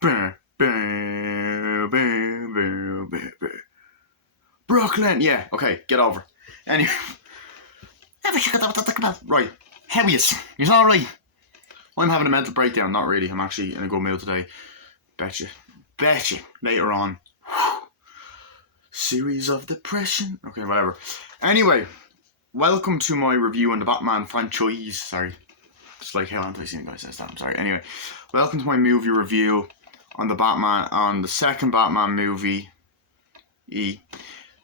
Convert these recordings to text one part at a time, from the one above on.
Brooklyn. Yeah, okay, get over. Anyway. Right. How are you? You're alright? I'm having a mental breakdown. Not really. I'm actually in a good mood today. Bet you. Later on. Series of depression. Okay, whatever. Anyway, welcome to my review on the Batman franchise. Sorry. Just like how anti-scene guy says that. I'm sorry. Anyway, welcome to my movie review on the second Batman movie,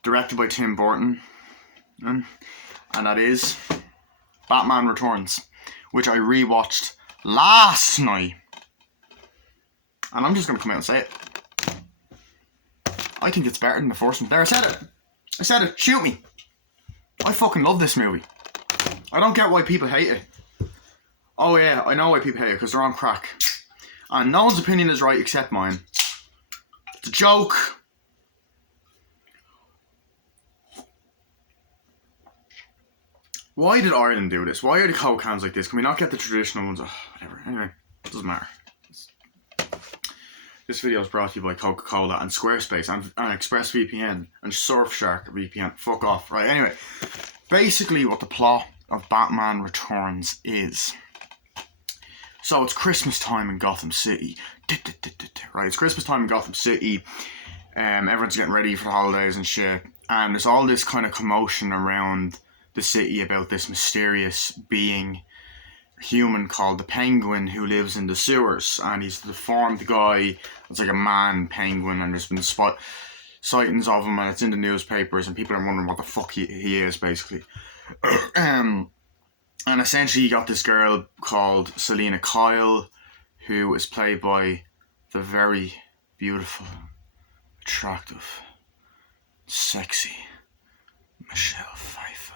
directed by Tim Burton, and that is Batman Returns, which I rewatched last night, and I'm just gonna come out and say it. I think it's better than the first one. There, I said it. Shoot me. I fucking love this movie. I don't get why people hate it. Oh yeah, I know why people hate it, because they're on crack. And no one's opinion is right except mine. It's a joke. Why did Ireland do this? Why are the Coke cans like this? Can we not get the traditional ones? Oh, whatever. Anyway, it doesn't matter. This video is brought to you by Coca-Cola and Squarespace and ExpressVPN and Surfshark VPN. Fuck off. Right, anyway. Basically what the plot of Batman Returns is. So it's Christmas time in Gotham City. Right, it's Christmas time in Gotham City. Everyone's getting ready for the holidays and shit. And there's all this kind of commotion around the city about this mysterious being, human called the Penguin, who lives in the sewers. And he's the deformed guy. It's like a man penguin, and there's been sightings of him, and it's in the newspapers, and people are wondering what the fuck he is, basically. And essentially you got this girl called Selina Kyle, who is played by the very beautiful, attractive, sexy Michelle Pfeiffer.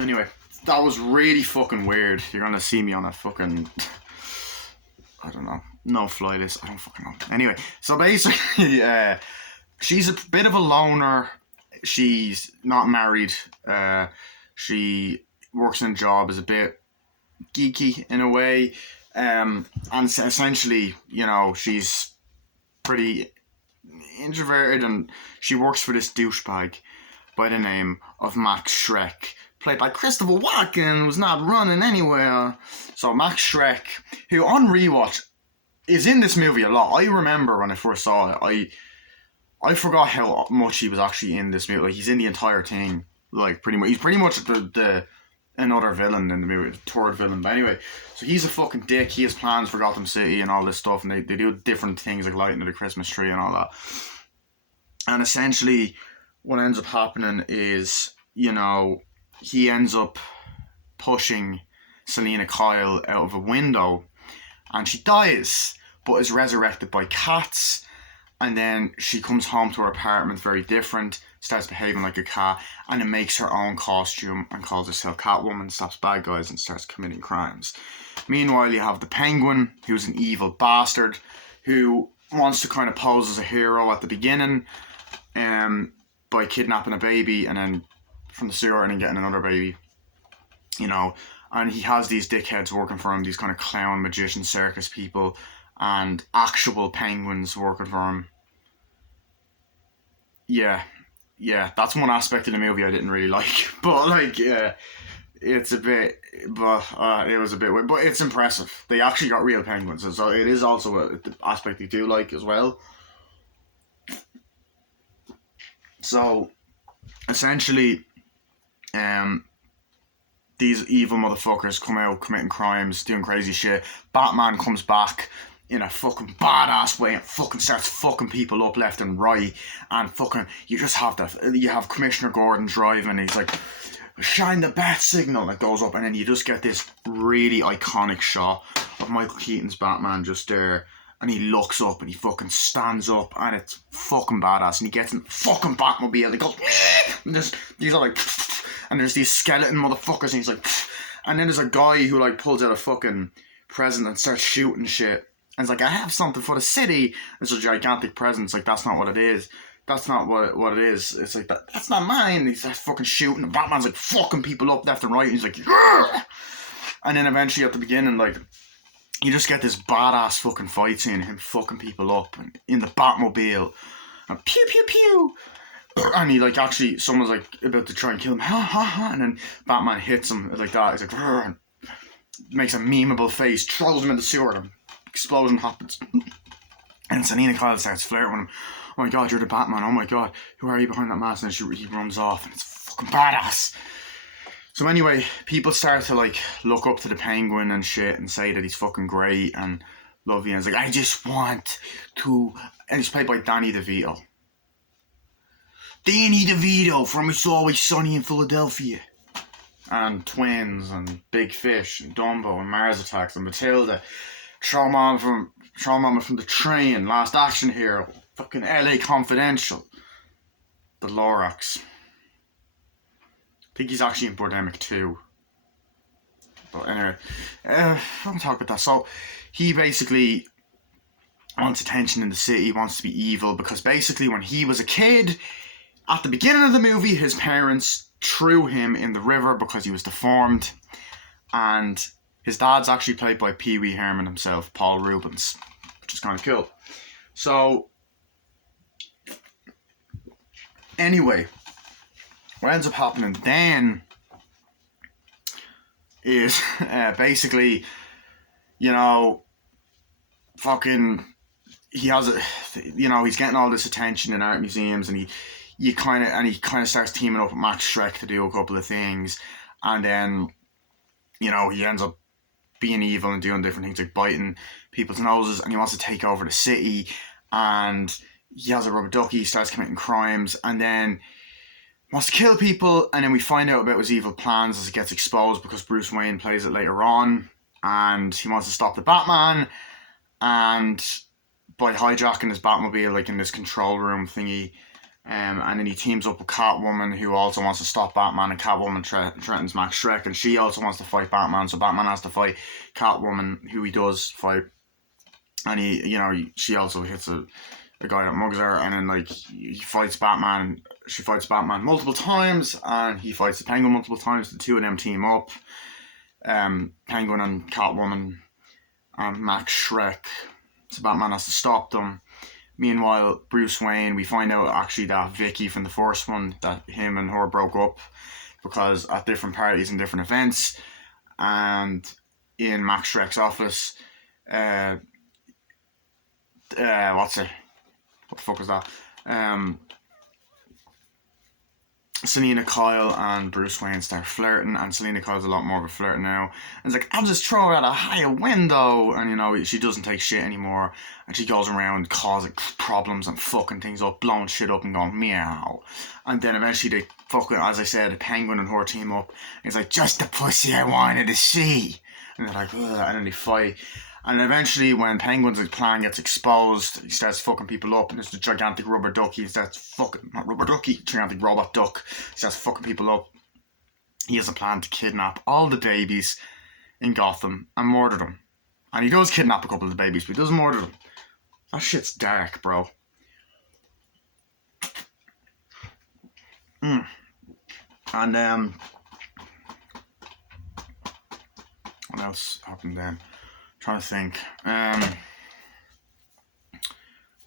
Anyway, that was really fucking weird. You're gonna see me on a fucking, I don't know, no fly list. I don't fucking know. Anyway, so basically, she's a bit of a loner. She's not married. She works in a job, is a bit geeky in a way, and essentially, you know, she's pretty introverted, and she works for this douchebag by the name of Max Schreck, played by Christopher Walken, who's not running anywhere. So Max Schreck, who on rewatch is in this movie a lot. I remember when I first saw it, I forgot how much he was actually in this movie. Like, he's in the entire thing. Like, pretty much, he's pretty much the another villain in the movie, the third villain. But anyway, so he's a fucking dick. He has plans for Gotham City and all this stuff, and they do different things like lighting the Christmas tree and all that. And essentially, what ends up happening is, you know, he ends up pushing Selina Kyle out of a window, and she dies, but is resurrected by cats. And then she comes home to her apartment very different, starts behaving like a cat, and then makes her own costume and calls herself Catwoman, stops bad guys and starts committing crimes. Meanwhile, you have the Penguin, who's an evil bastard, who wants to kind of pose as a hero at the beginning, by kidnapping a baby and then from the sewer and then getting another baby, you know. And he has these dickheads working for him, these kind of clown magician circus people, and actual penguins working for him. Yeah, that's one aspect of the movie I didn't really like. But, like, yeah, it's a bit, but it was a bit weird. But it's impressive. They actually got real penguins, so it is also an aspect you do like as well. So, essentially, these evil motherfuckers come out committing crimes, doing crazy shit. Batman comes back in a fucking badass way and fucking starts fucking people up left and right, and fucking you have Commissioner Gordon driving, and he's like, shine the bat signal, that goes up, and then you just get this really iconic shot of Michael Keaton's Batman just there, and he looks up and he fucking stands up, and it's fucking badass, and he gets in the fucking Batmobile and he goes, and these are like, and there's these skeleton motherfuckers, and he's like, and then there's a guy who like pulls out a fucking present and starts shooting shit. And it's like, I have something for the city. It's a gigantic present. It's like, that's not what it is. That's not what it is. It's like, that's not mine. He's like fucking shooting. And Batman's like fucking people up left and right. And he's like, Grr! And then eventually at the beginning, like, you just get this badass fucking fight scene, him fucking people up and in the Batmobile, and pew pew pew, and he like actually someone's like about to try and kill him, ha ha ha, and then Batman hits him like that. He's like, and makes a memeable face, throws him in the sewer, and explosion happens, and Selena Kyle starts flirting with him. Oh my god, you're the Batman. Oh my god, who are you behind that mask? And he runs off, and it's fucking badass. So anyway, people start to like look up to the Penguin and shit and say that he's fucking great and lovely. And it's like, I just want to. And he's played by Danny DeVito. Danny DeVito from It's Always Sunny in Philadelphia. And Twins and Big Fish and Dumbo and Mars Attacks and Matilda. Throw Mama from the Train, Last Action Hero, fucking LA Confidential. The Lorax. I think he's actually in Birdemic 2. But anyway, I don't talk about that. So he basically wants attention in the city, wants to be evil, because basically when he was a kid, at the beginning of the movie, his parents threw him in the river because he was deformed, and his dad's actually played by Pee Wee Herman himself, Paul Rubens, which is kind of cool. So anyway, what ends up happening then is basically, you know, fucking, he has a, you know, he's getting all this attention in art museums, and he kind of starts teaming up with Max Schreck to do a couple of things, and then, you know, he ends up being evil and doing different things like biting people's noses, and he wants to take over the city, and he has a rubber ducky, he starts committing crimes, and then wants to kill people, and then we find out about his evil plans as it gets exposed because Bruce Wayne plays it later on, and he wants to stop the Batman, and by hijacking his Batmobile like in this control room thingy, and then he teams up with Catwoman, who also wants to stop Batman, and Catwoman threatens Max Schreck, and she also wants to fight Batman, so Batman has to fight Catwoman, who he does fight, and she also hits a guy that mugs her, and then like he fights Batman. She fights Batman multiple times, and he fights the Penguin multiple times. The two of them team up. Penguin and Catwoman and Max Schreck. So Batman has to stop them. Meanwhile, Bruce Wayne, we find out actually that Vicky from the first one, that him and her broke up because at different parties and different events, and in Max Schreck's office, what the fuck was that? Selena Kyle and Bruce Wayne start flirting, and Selena Kyle's a lot more of a flirt now. And it's like, I'll just throw her out a higher window, and you know, she doesn't take shit anymore, and she goes around causing problems and fucking things up, blowing shit up and going meow. And then eventually they fucking, as I said, the Penguin and her team up, and it's like, just the pussy I wanted to see. And they're like, ugh, and then they fight. And eventually, when Penguin's plan gets exposed, he starts fucking people up, and it's the gigantic rubber ducky. He starts fucking, not rubber ducky, gigantic robot duck. He starts fucking people up. He has a plan to kidnap all the babies in Gotham and murder them. And he does kidnap a couple of the babies, but he doesn't murder them. That shit's dark, bro. And, what else happened then? Trying to think.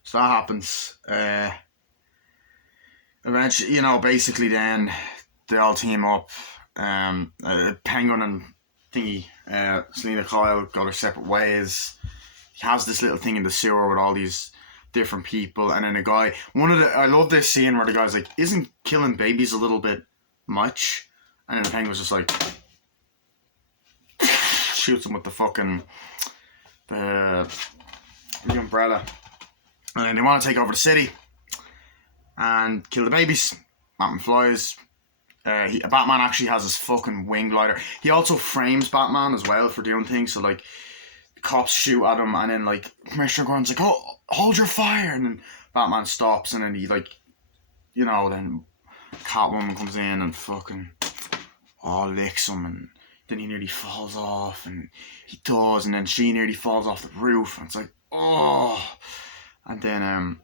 So that happens. Eventually, you know, basically then they all team up. Penguin and thingy, Selena Kyle go their separate ways. He has this little thing in the sewer with all these different people, and then a guy. I love this scene where the guy's like, "Isn't killing babies a little bit much?" And then the Penguin's just like, shoots him with the umbrella, and then they want to take over the city and kill the babies. Batman flies. Batman actually has his fucking wing glider. He also frames Batman as well for doing things. So like, the cops shoot at him, and then like Commissioner Gordon's like, "Oh, hold your fire!" And then Batman stops, and then he like, you know, then Catwoman comes in and fucking licks him, and then he nearly falls off, and he does, and then she nearly falls off the roof, and it's like, oh. And then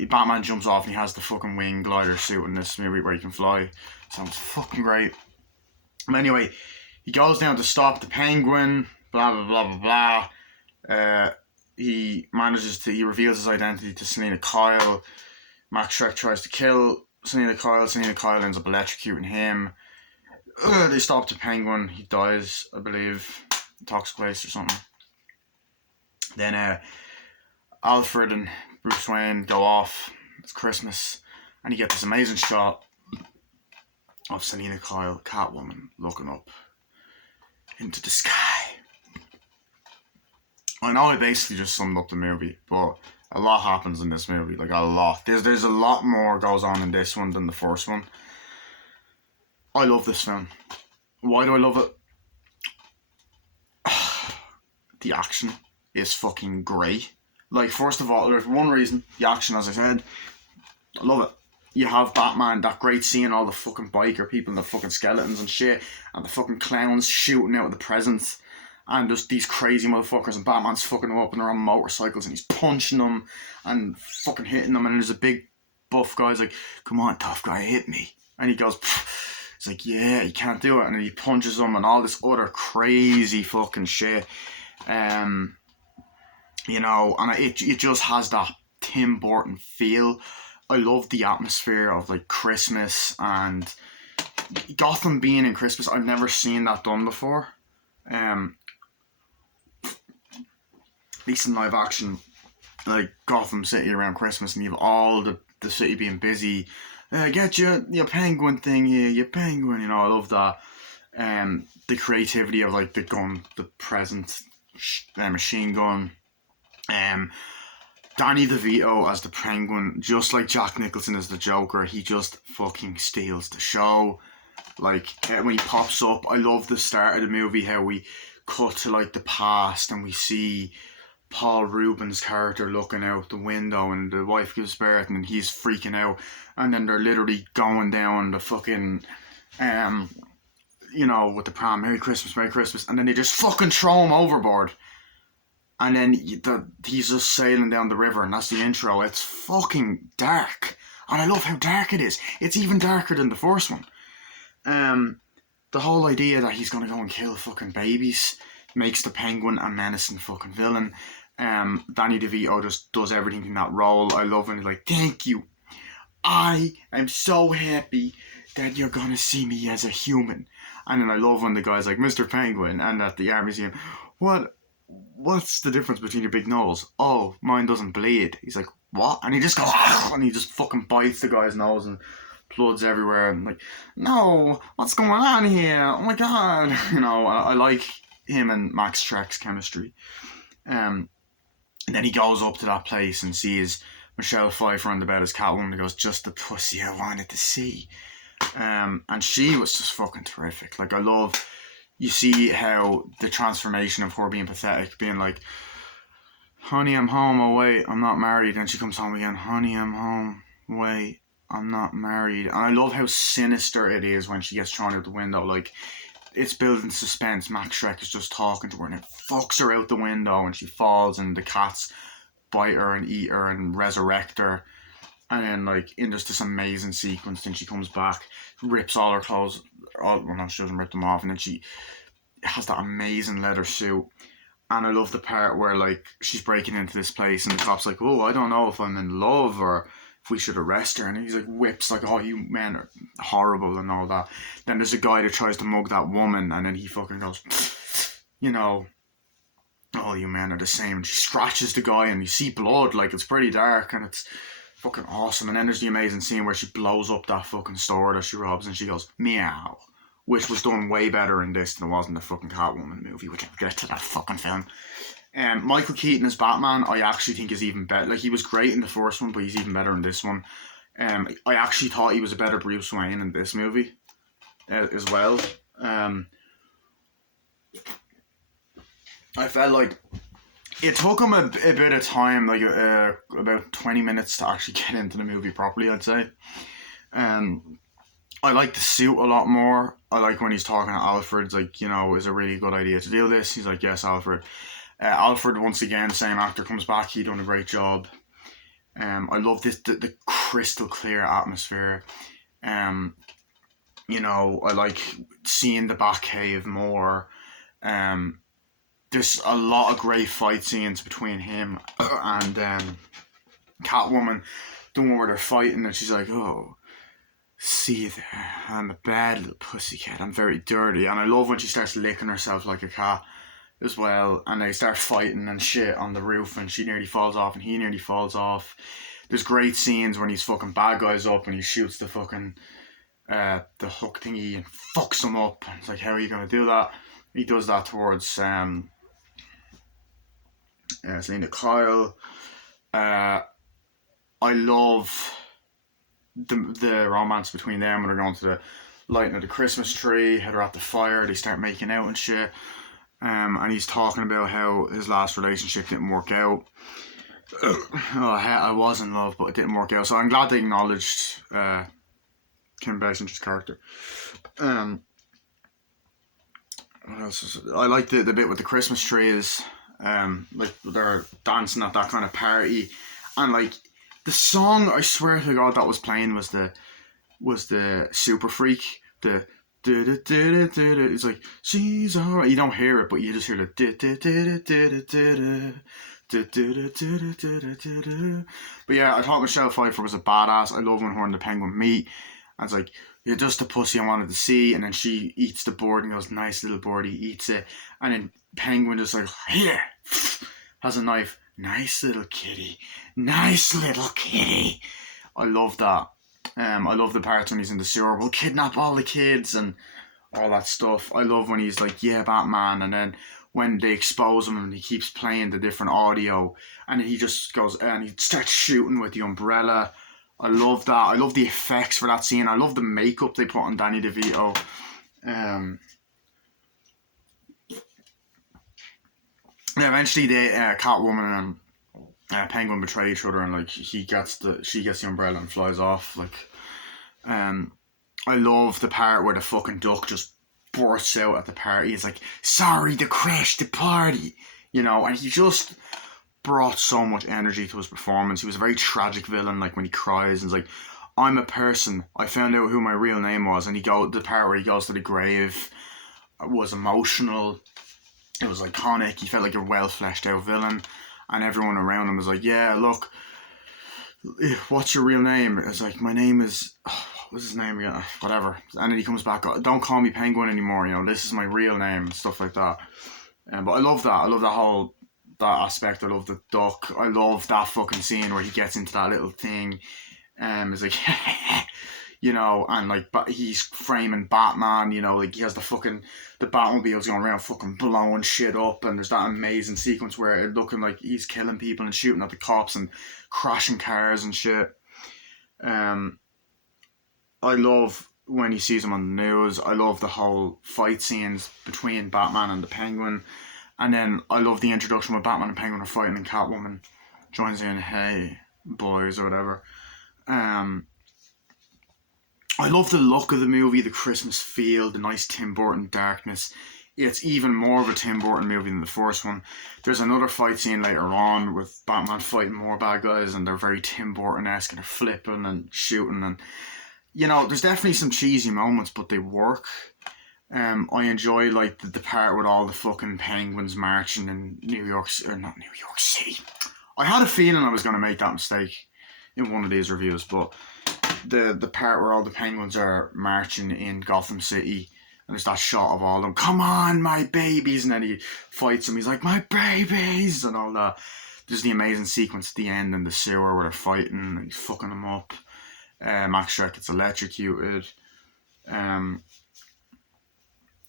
Batman jumps off, and he has the fucking wing glider suit in this movie where he can fly. Sounds fucking great. But anyway, he goes down to stop the Penguin, blah blah blah blah blah. He reveals his identity to Selena Kyle. Max Shrek tries to kill Selena Kyle. Selena Kyle ends up electrocuting him. They stop the penguin. He dies, I believe, toxic waste or something. Then Alfred and Bruce Wayne go off. It's Christmas, and you get this amazing shot of Selena Kyle, Catwoman, looking up into the sky. I know I basically just summed up the movie, but a lot happens in this movie, like a lot. There's a lot more goes on in this one than the first one. I love this film. Why do I love it? The action is fucking great. Like, first of all, there's one reason, the action, as I said, I love it. You have Batman, that great scene, all the fucking biker people and the fucking skeletons and shit, and the fucking clowns shooting out of the presents, and just these crazy motherfuckers, and Batman's fucking them up and they're on motorcycles and he's punching them and fucking hitting them, and there's a big buff guy's like, come on tough guy, hit me, and he goes, it's like, yeah, you can't do it, and then he punches them and all this other crazy fucking shit. You know, and it just has that Tim Burton feel. I love the atmosphere of like Christmas and Gotham being in Christmas. I've never seen that done before. At least in live action, like Gotham City around Christmas, and you have all the city being busy. Get your penguin thing here, your penguin. You know, I love that. The creativity of like the gun, the present machine gun. Danny DeVito as the Penguin, just like Jack Nicholson as the Joker, he just fucking steals the show. Like, when he pops up, I love the start of the movie, how we cut to like the past and we see Paul Rubin's character looking out the window and the wife gives birth and he's freaking out, and then they're literally going down the fucking you know, with the pram, Merry Christmas, and then they just fucking throw him overboard. And then he's just sailing down the river, and that's the intro. It's fucking dark. And I love how dark it is. It's even darker than the first one. The whole idea that he's going to go and kill fucking babies makes the Penguin a menacing fucking villain. Danny DeVito just does everything in that role. I love when he's like, thank you. I am so happy that you're going to see me as a human. And then I love when the guy's like, Mr. Penguin, and at the art museum, what's the difference between your big nose? Oh, mine doesn't bleed. He's like, what? And he just goes, and he just fucking bites the guy's nose and blood's everywhere. And like, no, what's going on here? Oh my god. You know, I like him and Max Shrek's chemistry. And then he goes up to that place and sees Michelle Pfeiffer on the bed as Catwoman. He goes, just the pussy I wanted to see. And she was just fucking terrific. Like, I love... You see how the transformation of her being pathetic, being like, honey, I'm home, oh wait, I'm not married. And she comes home again, honey, I'm home, wait, I'm not married. And I love how sinister it is when she gets thrown out the window. Like, it's building suspense. Max Shrek is just talking to her and it fucks her out the window and she falls and the cats bite her and eat her and resurrect her. And then, like, in just this amazing sequence, then she comes back, rips all her clothes, she doesn't rip them off, and then she has that amazing leather suit. And I love the part where, like, she's breaking into this place and the cop's like, oh, I don't know if I'm in love or if we should arrest her. And he's like, whips, like, oh, you men are horrible and all that. Then there's a guy that tries to mug that woman, and then he fucking goes, you know, all you men are the same. And she scratches the guy and you see blood, like, it's pretty dark and it's fucking awesome. And then there's the amazing scene where she blows up that fucking store that she robs and she goes, meow, which was done way better in this than it was in the fucking Catwoman movie, which I'll get to that fucking film. Michael Keaton as Batman, I actually think is even better. Like, he was great in the first one, but he's even better in this one. I actually thought he was a better Bruce Wayne in this movie as well. I felt like it took him a bit of time, like about 20 minutes to actually get into the movie properly, I'd say. I like the suit a lot more. I like when he's talking to Alfred, like, you know, is a really good idea to do this. He's like, yes, Alfred. Alfred, once again, same actor, comes back. He done a great job. I love this the crystal clear atmosphere. You know, I like seeing the Batcave more. there's a lot of great fight scenes between him and Catwoman. The one where they're fighting and she's like, oh, see there, I'm a bad little pussycat, I'm very dirty. And I love when she starts licking herself like a cat as well, and they start fighting and shit on the roof, and she nearly falls off and he nearly falls off. There's great scenes when he's fucking bad guys up and he shoots the fucking the hook thingy and fucks them up. It's like, how are you gonna do that? He does that towards Selena Kyle. I love the romance between them when they're going to the lighting of the Christmas tree, how they're at the fire, they start making out and shit. And he's talking about how his last relationship didn't work out. I was in love, but it didn't work out. So I'm glad they acknowledged Kim Basinger's character. What else? I like the bit with the Christmas trees. Like they're dancing at that kind of party, and like the song, I swear to God, that was playing was the Super Freak. The it's like she's alright. You don't hear it, but you just hear the. But yeah, I thought Michelle Pfeiffer was a badass. I love when her and the Penguin meet. And it's like, you're just the pussy I wanted to see. And then she eats the board and goes, nice little board. He eats it. And then Penguin just like, here, has a knife. Nice little kitty. Nice little kitty. I love that. I love the parts when he's in the sewer. We'll kidnap all the kids and all that stuff. I love when he's like, yeah, Batman. And then when they expose him and he keeps playing the different audio and he just goes and he starts shooting with the umbrella. I love that. I love the effects for that scene. I love the makeup they put on Danny DeVito. Eventually they Catwoman and Penguin betray each other, and like she gets the umbrella and flies off. Like, I love the part where the fucking duck just bursts out at the party. He's like, sorry to crash the party, and he just brought so much energy to his performance. He was a very tragic villain, like when he cries and is like, I'm a person, I found out who my real name was. And the part where he goes to the grave was emotional. It was iconic. He felt like a well fleshed out villain, and everyone around him was like, yeah, look, what's your real name? It's like, my name is, what's his name again? Whatever. And then he comes back, don't call me Penguin anymore, this is my real name, stuff like that. But I love that. I love that aspect. I love the duck. I love that fucking scene where he gets into that little thing. It's like, and like, but he's framing Batman, like he has the Batmobile's going around fucking blowing shit up, and there's that amazing sequence where it's looking like he's killing people and shooting at the cops and crashing cars and shit. I love when he sees him on the news. I love the whole fight scenes between Batman and the Penguin. And then I love the introduction where Batman and Penguin are fighting and Catwoman joins in, hey, boys, or whatever. I love the look of the movie, the Christmas feel, the nice Tim Burton darkness. It's even more of a Tim Burton movie than the first one. There's another fight scene later on with Batman fighting more bad guys, and they're very Tim Burton-esque, and they're flipping and shooting, and there's definitely some cheesy moments, but they work. I enjoy like the part with all the fucking penguins marching in not New York City. I had a feeling I was going to make that mistake in one of these reviews, but the part where all the penguins are marching in Gotham City, and there's that shot of all of them, come on my babies, and then he fights them, he's like, my babies, and all that. There's the amazing sequence at the end in the sewer where they're fighting and he's fucking them up. Max Shrek gets electrocuted.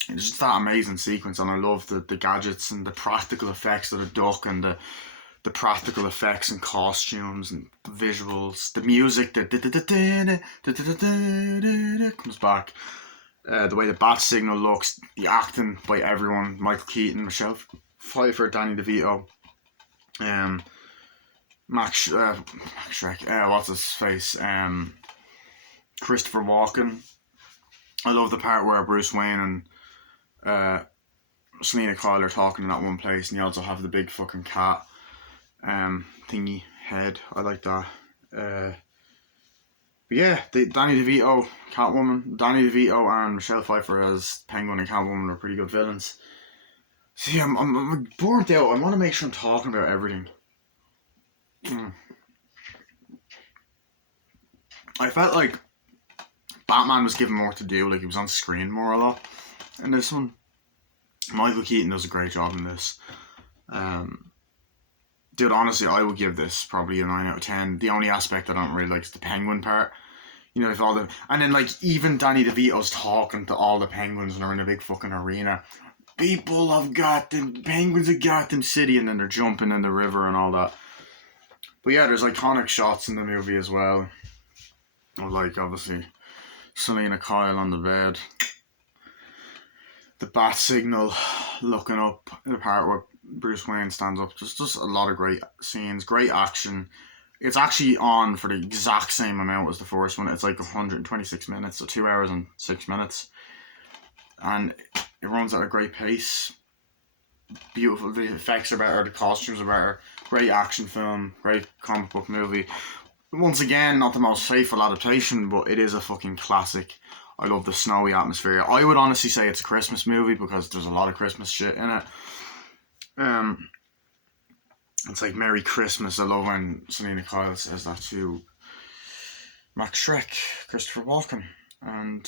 It's just that amazing sequence, and I love the gadgets and the practical effects of the duck, and the practical effects and costumes and the visuals, the music that comes back, the way the bat signal looks, the acting by everyone, Michael Keaton, Michelle Pfeiffer, Danny DeVito, Max Shrek, what's his face, Christopher Walken. I love the part where Bruce Wayne and Selena Kyle are talking in that one place, and you also have the big fucking cat thingy head. I like that. But yeah, Danny DeVito, Catwoman, Danny DeVito and Michelle Pfeiffer as Penguin and Catwoman are pretty good villains. See, I'm burnt out. I want to make sure I'm talking about everything. I felt like Batman was given more to do, like he was on screen more a lot. In this one, Michael Keaton does a great job in this. Dude, honestly, I would give this probably a 9 out of 10. The only aspect I don't really like is the penguin part. You know, if all the and then like even Danny DeVito's talking to all the penguins and they're in a big fucking arena. People of Gotham, penguins of Gotham City, and then they're jumping in the river and all that. But yeah, there's iconic shots in the movie as well. Like obviously Selena Kyle on the bed, the bat signal, looking up, the part where Bruce Wayne stands up. Just a lot of great scenes, great action. It's actually on for the exact same amount as the first one. It's like 126 minutes, so 2 hours and 6 minutes. And it runs at a great pace. Beautiful, the effects are better, the costumes are better. Great action film, great comic book movie. Once again, not the most faithful adaptation, but it is a fucking classic. I love the snowy atmosphere. I would honestly say it's a Christmas movie because there's a lot of Christmas shit in it. It's like Merry Christmas. I love when Selena Kyle says that to Max Schreck, Christopher Walken, and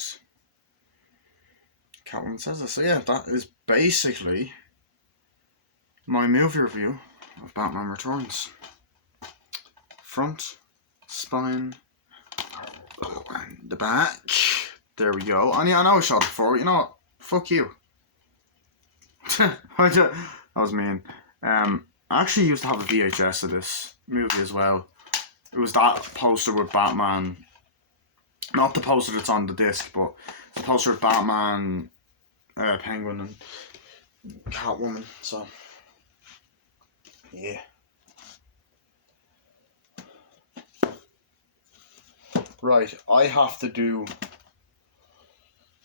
Catwoman says this. So yeah, that is basically my movie review of Batman Returns. Front, spine, and the back. There we go. And yeah, I know I shot it before. You know what? Fuck you. That was mean. I actually used to have a VHS of this movie as well. It was that poster with Batman. Not the poster that's on the disc, but the poster with Batman, Penguin, and Catwoman. So, yeah. Right, I have to do...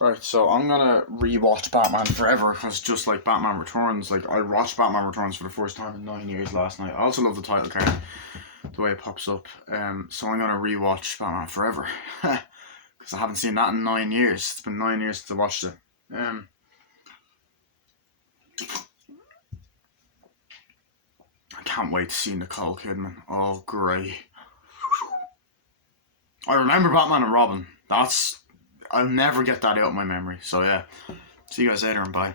Right, so I'm gonna rewatch Batman Forever because just like Batman Returns, like I watched Batman Returns for the first time in 9 years last night. I also love the title card, the way it pops up. So I'm gonna rewatch Batman Forever because I haven't seen that in 9 years. It's been 9 years since I watched it. I can't wait to see Nicole Kidman. Oh, great! I remember Batman and Robin. I'll never get that out of my memory. So yeah, see you guys later and bye.